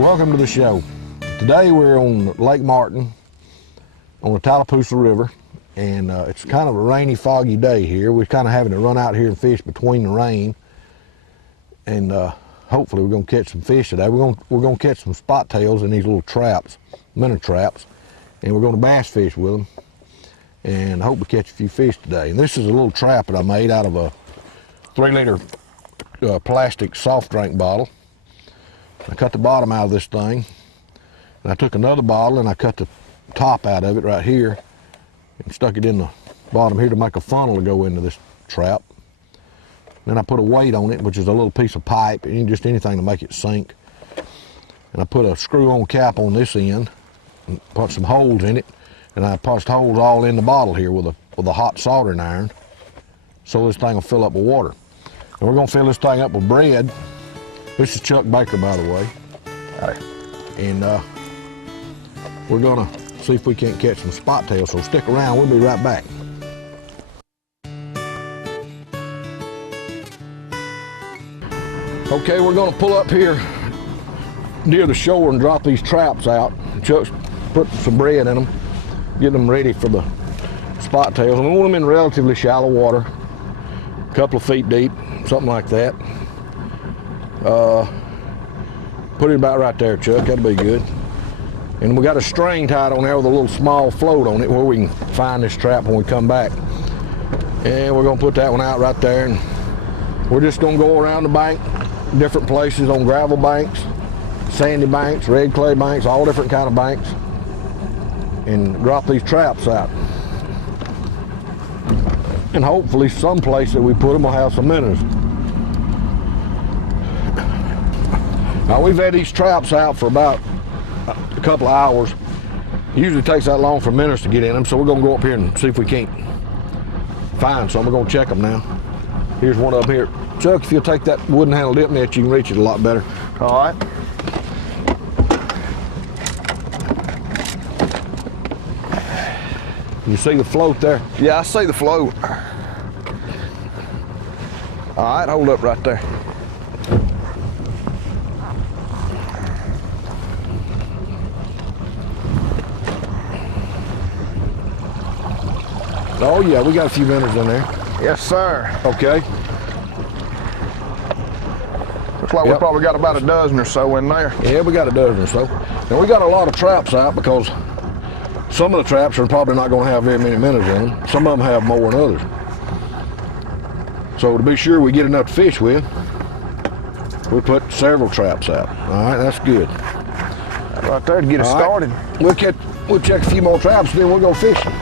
Welcome to the show. Today we're on Lake Martin on the Tallapoosa River, and it's kind of a rainy, foggy day here. We're kind of having to run out here and fish between the rain, and hopefully we're going to catch some fish today. We're going to catch some spot tails in these little traps, minnow traps, and we're going to bass fish with them, and I hope we catch a few fish today. And this is a little trap that I made out of a 3-liter plastic soft drink bottle. I cut the bottom out of this thing, and I took another bottle and I cut the top out of it right here and stuck it in the bottom here to make a funnel to go into this trap. Then I put a weight on it, which is a little piece of pipe, and just anything to make it sink. And I put a screw-on cap on this end and put some holes in it, and I punched holes all in the bottle here with a hot soldering iron so this thing will fill up with water. And we're going to fill this thing up with bread. This is Chuck Baker, by the way. Hi. And we're gonna see if we can't catch some spot tails, so stick around, we'll be right back. Okay, we're gonna pull up here near the shore and drop these traps out. Chuck's putting some bread in them, getting them ready for the spot tails. And we want them in relatively shallow water, a couple of feet deep, something like that. Put it about right there, Chuck, that'll be good. And we got a string tied on there with a little small float on it where we can find this trap when we come back. And we're gonna put that one out right there, and we're just gonna go around the bank, different places on gravel banks, sandy banks, red clay banks, all different kind of banks, and drop these traps out. And hopefully some place that we put them will have some minnows. Now we've had these traps out for about a couple of hours. It usually takes that long for minnows to get in them, so we're gonna go up here and see if we can't find some. We're gonna check them now. Here's one up here. Chuck, if you'll take that wooden handle dip net, you can reach it a lot better. All right. You see the float there? Yeah, I see the float. All right, hold up right there. Oh yeah, we got a few minnows in there. Yes, sir. Okay. Looks like we probably got about a dozen or so in there. Yeah, we got a dozen or so. And we got a lot of traps out because some of the traps are probably not going to have very many minnows in them. Some of them have more than others. So to be sure we get enough to fish with, we put several traps out. All right, that's good. Right there to get us started. We'll check a few more traps, then we'll go fishing.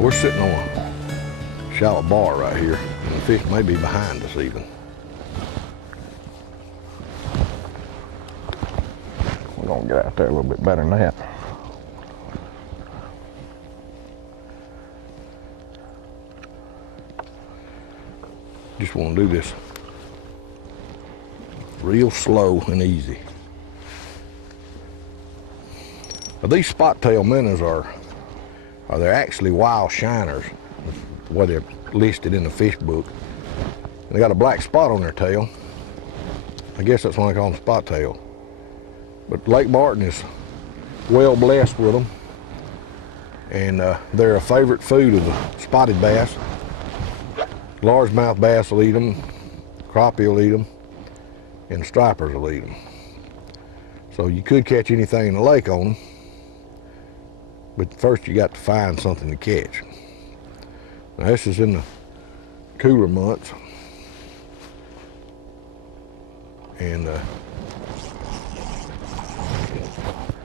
We're sitting on a shallow bar right here, and the fish may be behind us even. We're gonna get out there a little bit better than that. Just want to do this real slow and easy. Now, these spot-tail minnows they're actually wild shiners, the way they're listed in the fish book. And they got a black spot on their tail. I guess that's why I call them spot tail. But Lake Martin is well blessed with them, and they're a favorite food of the spotted bass. Largemouth bass will eat them, crappie will eat them, and stripers will eat them. So you could catch anything in the lake on them, but first you got to find something to catch. Now this is in the cooler months, and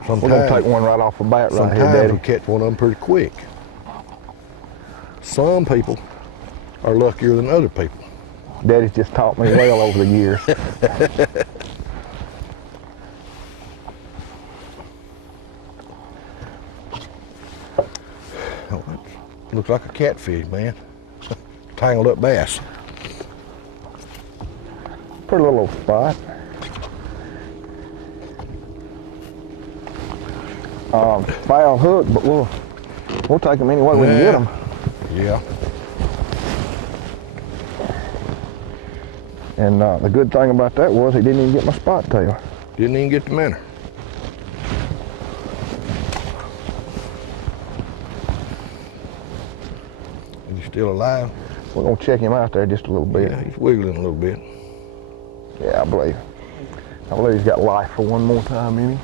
we're gonna take one right off the bat right here, Daddy. Sometimes we catch one of them pretty quick. Some people are luckier than other people. Daddy's just taught me well over the years. Looks like a catfish, man. Tangled up bass. Pretty little spot. Foul hook, but we'll take them any way we can get them. Yeah. And the good thing about that was he didn't even get my spot tail. Didn't even get the minnow. Is he still alive? We're gonna check him out there just a little bit. Yeah, he's wiggling a little bit. Yeah, I believe he's got life for one more time in him.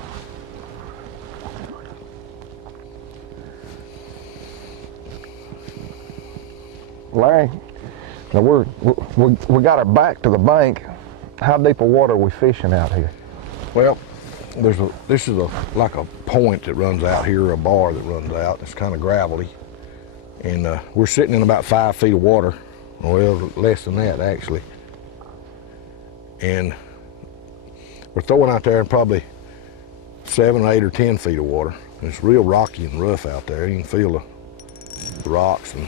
Larry, now we got our back to the bank. How deep of water are we fishing out here? Well, this is like a point that runs out here, a bar that runs out. It's kind of gravelly, and we're sitting in about 5 feet of water. Well, less than that actually. And we're throwing out there in probably 7 or 8 or 10 feet of water. And it's real rocky and rough out there. You can feel the rocks, and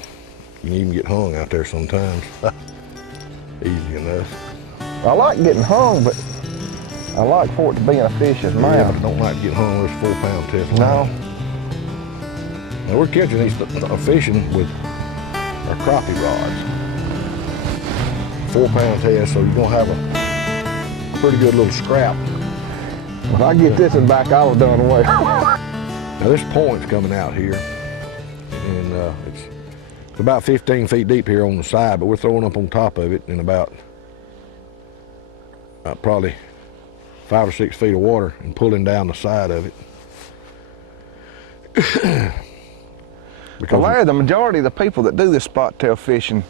you can even get hung out there sometimes. Easy enough. I like getting hung, but I like for it to be in a fish's mouth. Yeah, I don't like to get hung with a 4-pound test. No. Now we're catching these fishing with our crappie rods. 4-pound test, so you're gonna have a pretty good little scrap. When I get this in back, I was done away. Now this point's coming out here, and it's about 15 feet deep here on the side, but we're throwing up on top of it in about probably 5 or 6 feet of water and pulling down the side of it. Well, Larry, the majority of the people that do this spot tail fishing,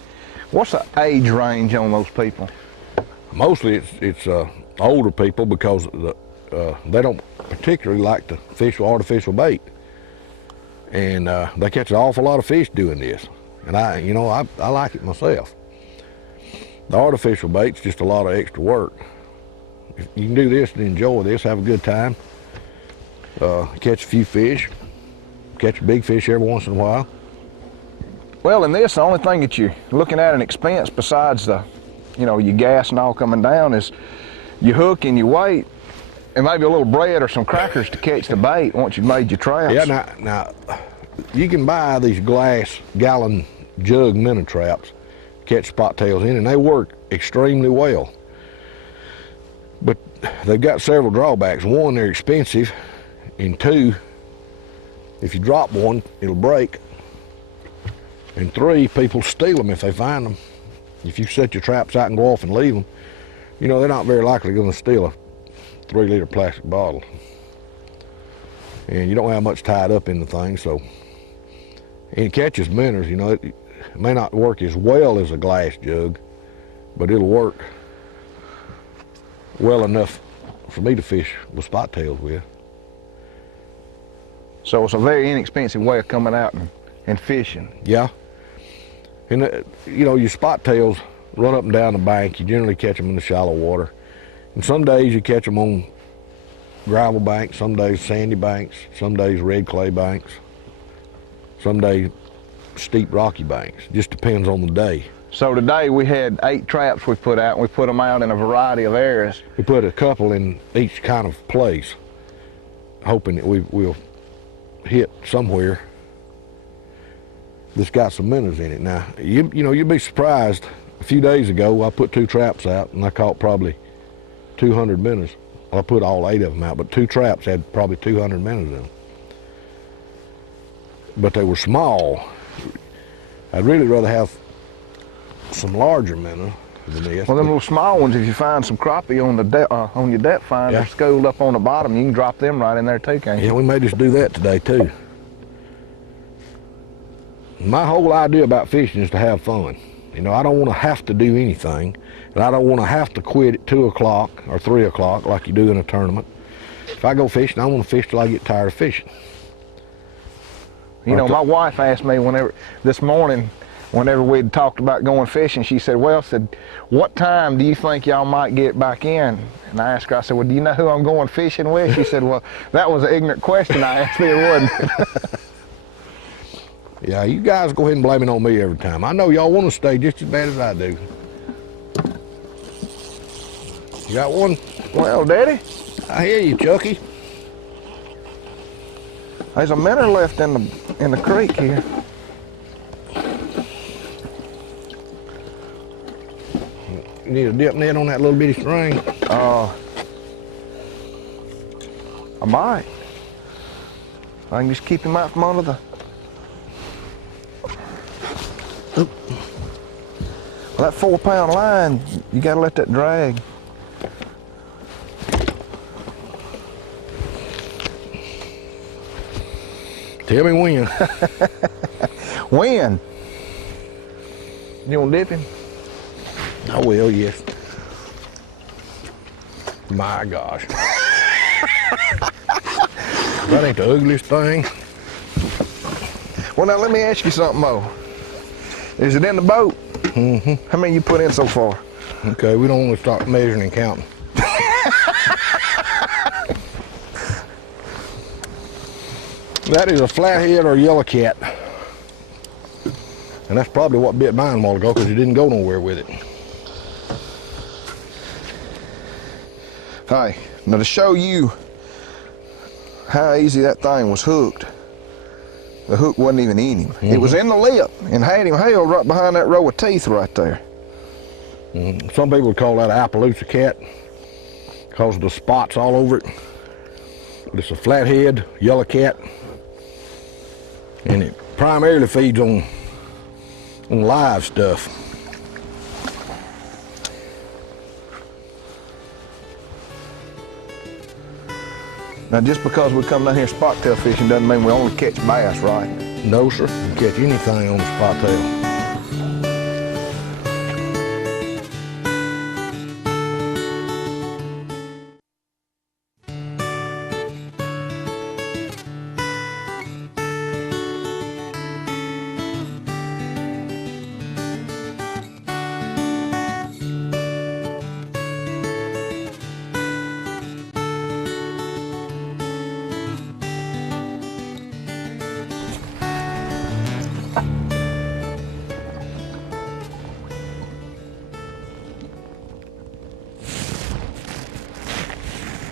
what's the age range on those people? Mostly it's older people, because they don't particularly like to fish with artificial bait, and they catch an awful lot of fish doing this, and I like it myself. The artificial bait's just a lot of extra work. If you can do this and enjoy this, have a good time, catch a few fish, catch a big fish every once in a while. Well, in this, the only thing that you're looking at an expense besides the, your gas and all coming down is your hook and your weight, and maybe a little bread or some crackers to catch the bait once you've made your traps. Yeah, now you can buy these glass gallon jug minnow traps, catch spot tails in, and they work extremely well. But they've got several drawbacks. One, they're expensive, and two, if you drop one, it'll break. And three, people steal them if they find them. If you set your traps out and go off and leave them, they're not very likely going to steal a 3-liter plastic bottle. And you don't have much tied up in the thing, so. And it catches minnows, it may not work as well as a glass jug, but it'll work well enough for me to fish with spot tails with. So it's a very inexpensive way of coming out and fishing. Yeah. And your spot tails run up and down the bank. You generally catch them in the shallow water. And some days you catch them on gravel banks, some days sandy banks, some days red clay banks, some days steep rocky banks. Just depends on the day. So today we had 8 traps we put out, and we put them out in a variety of areas. We put a couple in each kind of place, hoping that we'll hit somewhere that's got some minnows in it. Now, you'd be surprised. A few days ago, I put 2 traps out, and I caught probably 200 minnows. Well, I put all 8 of them out, but 2 traps had probably 200 minnows in them. But they were small. I'd really rather have some larger minnows than this. Well, them little small ones, if you find some crappie on your depth finder, yeah, schooled up on the bottom, you can drop them right in there too, can't you? Yeah, we may just do that today too. My whole idea about fishing is to have fun. I don't want to have to do anything, and I don't want to have to quit at 2 o'clock or 3 o'clock like you do in a tournament. If I go fishing, I want to fish till I get tired of fishing. My wife asked me this morning, whenever we'd talked about going fishing, she said, what time do you think y'all might get back in? And I asked her, I said, well, do you know who I'm going fishing with? She said, well, that was an ignorant question I asked me, it wasn't. Yeah, you guys go ahead and blame it on me every time. I know y'all want to stay just as bad as I do. You got one? Well, Daddy, I hear you, Chucky. there's a minnow left in the creek here. You need a dip net on that little bitty string. I might. I can just keep him out from under the. Oop. Well, that 4-pound line, you gotta let that drag. Tell me when. When? You wanna dip him? I will, yes. My gosh. That ain't the ugliest thing. Well, now let me ask you something more. Is it in the boat? Mm-hmm. How many you put in so far? Okay, we don't want to start measuring and counting. That is a flathead or yellow cat. And that's probably what bit mine a while ago because it didn't go nowhere with it. Hey, now to show you how easy that thing was hooked, the hook wasn't even in him. It was in the lip and had him held right behind that row of teeth right there. Some people would call that an Appaloosa cat because of the spots all over it. But it's a flathead yellow cat, and it primarily feeds on live stuff. Now just because we come down here spottail fishing doesn't mean we only catch bass, right? No, sir. You can catch anything on the spottail.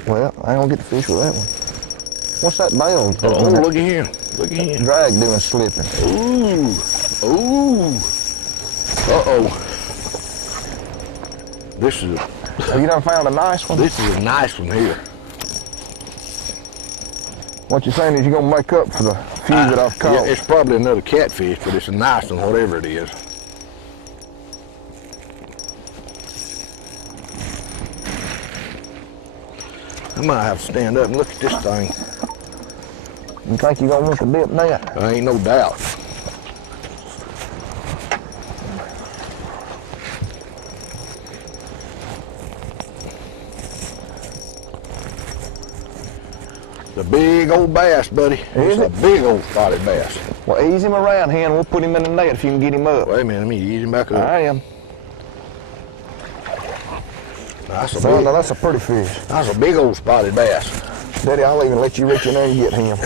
Well, I don't get the fish with that one. What's that bail? Oh, look at here. Look at here. Drag doing slipping. Ooh. Ooh. Uh-oh. This is You done found a nice one? this is a nice one here. What you're saying is you're gonna make up for the few that I've caught. Yeah, it's probably another catfish, but it's a nice one, whatever it is. I might have to stand up and look at this thing. You think you're gonna want to dip net? There ain't no doubt. The big old bass, buddy. Is It's a it? big old spotted bass. Well, ease him around here and we'll put him in the net if you can get him up. Wait a minute, let me ease him back up. I am. That's a Son, big, now that's a pretty fish. that's a big old spotted bass. Daddy, I'll even let you reach in there and get him.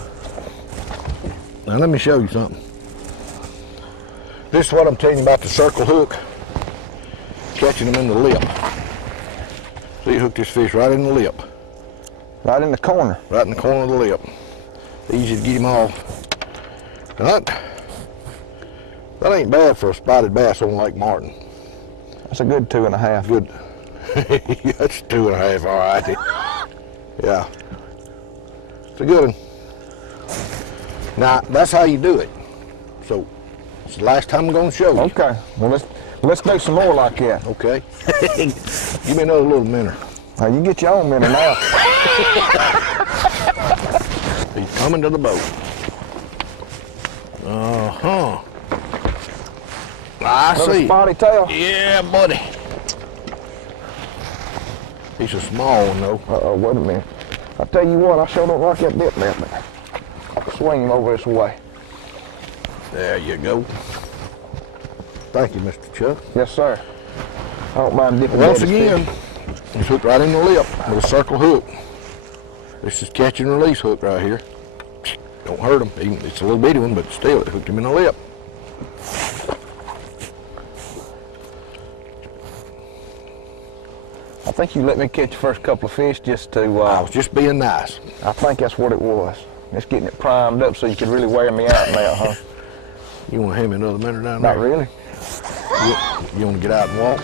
Now let me show you something. This is what I'm telling you about the circle hook. Catching them in the lip. So you hook this fish right in the lip. Right in the corner. Right in the corner of the lip. Easy to get him off. Now that ain't bad for a spotted bass on Lake Martin. That's a good 2.5. Good. That's 2.5, all right. Yeah. It's a good one. Now, that's how you do it. So, it's the last time I'm going to show you. Okay. Well, let's do some more like that. Okay. Give me another little minnow. Now you get your own minnow now. He's coming to the boat. Uh-huh. I Another see. spotty tail. Yeah, buddy. He's a small one, though. Uh-oh, wait a minute. I tell you what, I sure don't like that dip net, man. Swing him over this way. There you go. Thank you, Mr. Chuck. Yes, sir. I don't mind dipping. Once Daddy's again, fish. it's hooked right in the lip with a circle hook. This is catch and release hook right here. Don't hurt him. It's a little bitty one, but still, it hooked him in the lip. I think you let me catch the first couple of fish just to... I was just being nice. I think that's what it was. Just getting it primed up so you could really wear me out now, huh? You want to hand me another minnow down there? Not really. You want to get out and walk?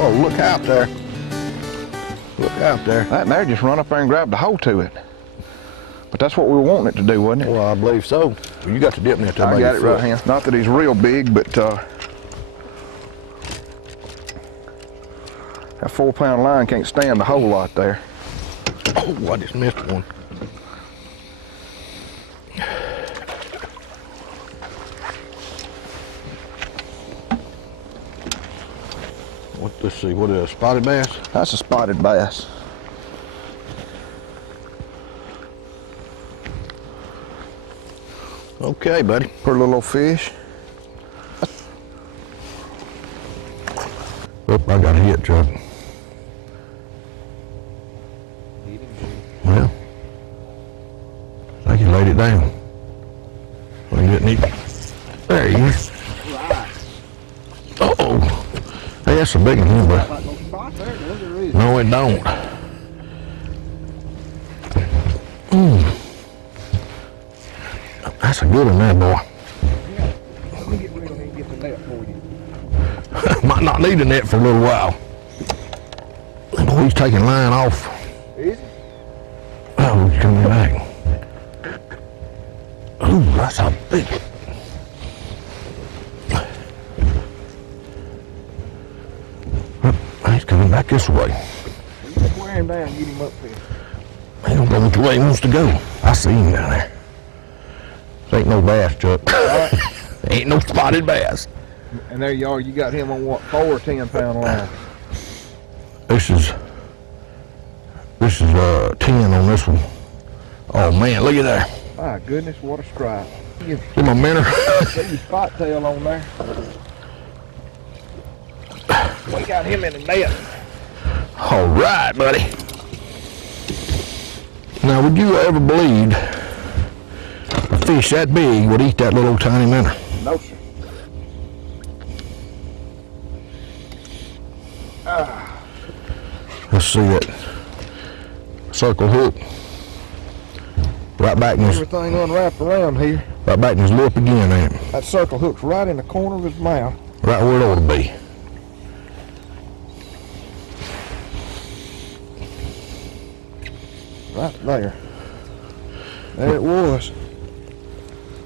Oh, look out there. Look out there. That there just run up there and grabbed a hold to it. But that's what we were wanting it to do, wasn't it? Well, I believe so. Well, you got the dip net there. I got it right here. Not that he's real big, but that 4-pound line can't stand a whole lot there. Oh, I just missed one. Let's see, what is it, a spotted bass? That's a spotted bass. Okay, buddy. Pretty little old fish. Oop, I got a hit, Chuck. Well, I think he laid it down. Well, he didn't eat. There he is. Uh-oh. Hey, that's a big one, but no, it don't. That's a good one there, boy. Let me get rid of it and get the net for you. Might not need a net for a little while. Boy, he's taking line off. Is he? Oh, he's coming back. Ooh, that's a big one. He's coming back this way. Wear him down, get him up here. He don't go which way he wants to go. I see him down there. This ain't no bass, Chuck. Ain't no spotted bass. And there you are, you got him on what, 4 or 10-pound line? This is 10 on this one. Oh man, look at there. My goodness, what a stripe. See my minnow? See your Spottail on there. We got him in the net. All right, buddy. Now, would you ever believe a fish that big would eat that little tiny minnow? No, sir. Let's see that circle hook. Right back in his, Everything unwrapped around here. right back in his lip again, ain't it? That circle hook's right in the corner of his mouth. Right where it ought to be. Right there. There it was.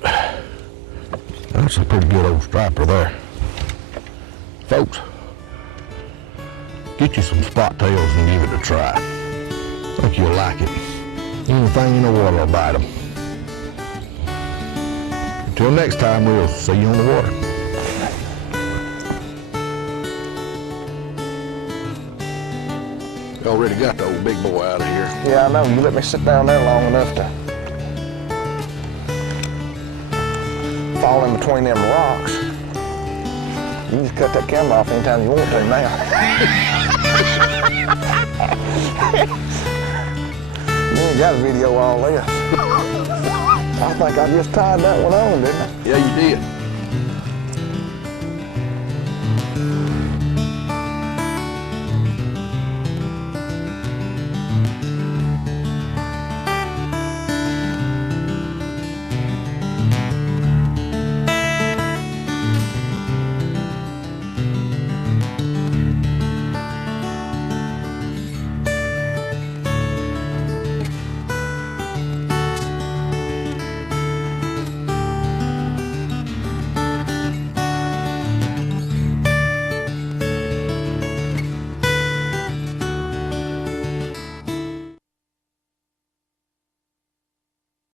That's a pretty good old striper there. Folks, get you some Spottails and give it a try. I think you'll like it. Anything in the water will bite them. Until next time, we'll see you on the water. You already got the old big boy out of here. Yeah, I know. You let me sit down there long enough to fall in between them rocks. You just cut that camera off anytime you want to now. You ain't got to video all this. I think I just tied that one on, didn't I? Yeah, you did.